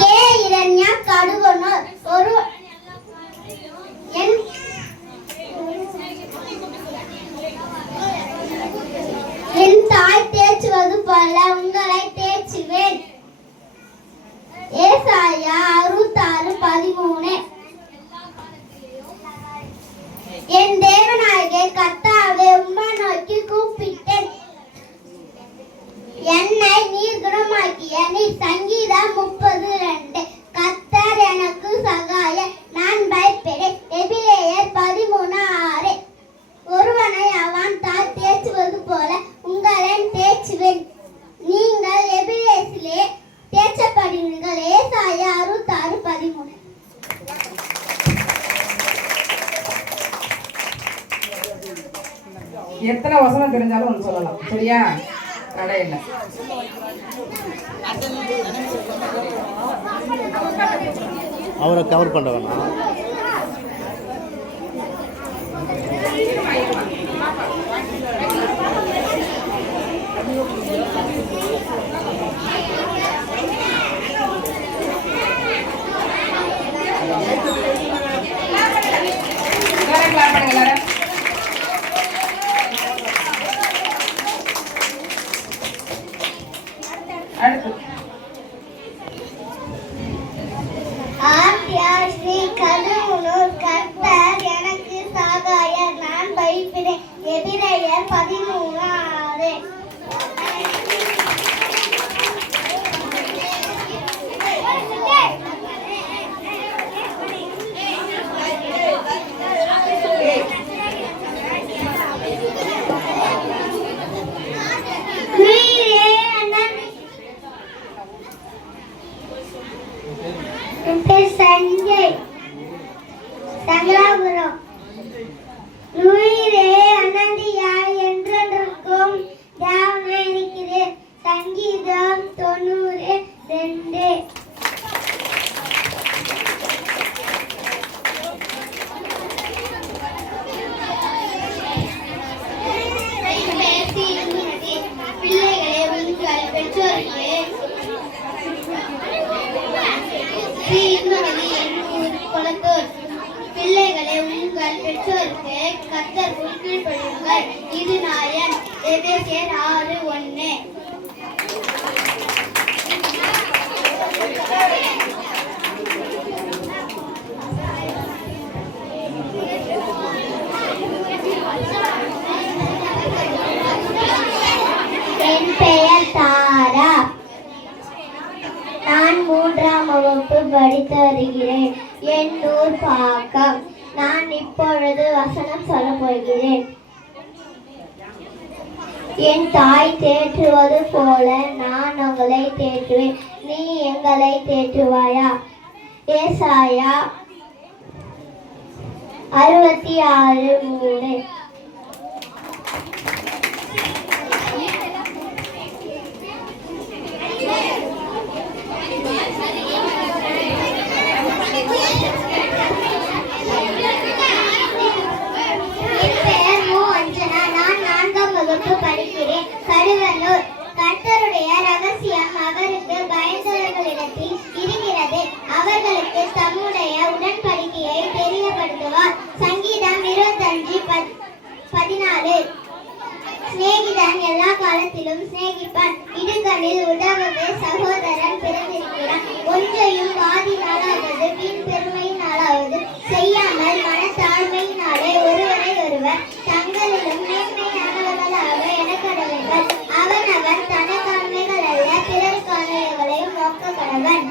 K இரண்யா Kaduvanur. ஒரு என் தாய் தேய்ச்சுவது போல உங்களை தேய்ச்சுவேன். ஏசாயா 66:13. என் தேவனாகிய கர்த்தாவே உம்மை நோக்கி கூப்பிட்டேன், என்னை நீர் குணமாக்கிய நீர். சங்கீதம் 30:2. கர்த்தர் எனக்கு சகாய, நான் பயப்படேன். எபிரேயர் 13:6. ஒருவனை அவன் தாய் தேய்ச்சுவது போல உங்களை தேய்ச்சுவேன். நீங்கள் எபிரேயரிலே தேய்ச்சப்படுவீர்கள். ஏசாயா 66:13. எத்தனை வசனம் தெரிஞ்சாலும் ஒன்று சொல்லலாம், சரியா? கடை இல்லை. அவரை கவர் பண்ண வேணாம். கர்த்தர் எனக்கு சகாயர், நான் பயப்படேன். எபிரேயர் 13:6. சஞ்சய் சங்கராபுரம். உயிரே அனந்தியா என்றென்றுக்கும் தேவனாய் இருக்கிறேன். சங்கீதம் 90:2. பிள்ளைகளே உங்கள் பெற்றோருக்கு பிள்ளைகளே உங்கள் பெற்றோருக்கு கர்த்தர் கீழ்ப்படியுங்கள், இது நியாயம். எபேசியர் 6:1. என் பெயர் தாரா, நான் 3ஆம் வகுப்பு படித்து வருகிறேன். என் ஊர் பாக்கம். நான் இப்பொழுது வசனம் சொல்ல போகிறேன். என் தாய் தேற்றுவது போல நான் உங்களை தேற்றுவேன், நீ எங்களை தேற்றுவாயா? ஏசாயா 66:3. படிக்கிறேன். கடுவனூர். கர்த்தருடைய ரகசியம் அவருக்கு பயந்தவர்களிடத்தில் இருக்கிறது, அவர்களுக்கு தம்முடைய உடன்படிக்கையை தெரியப்படுத்துவார். சங்கீதம் 25:14. சிநேகிதன் எல்லா காலத்திலும் சிநேகிப்பான், இடுக்கணில் உதவவே சகோதரன் பிறந்திருக்கிறான். ஒன்றையும் வாதினாலாவது வீண் பெருமையினாலாவது செய்யாமல் மனத்தாழ்மையினாலே ஒருவரை ஒருவர் தங்களிலும் மேன்மையானவர்களாக எனக்கடவர்கள். அவனவன் தனக்கானவைகள் அல்ல பிறருக்கானவைகளையும் நோக்க கடவன்.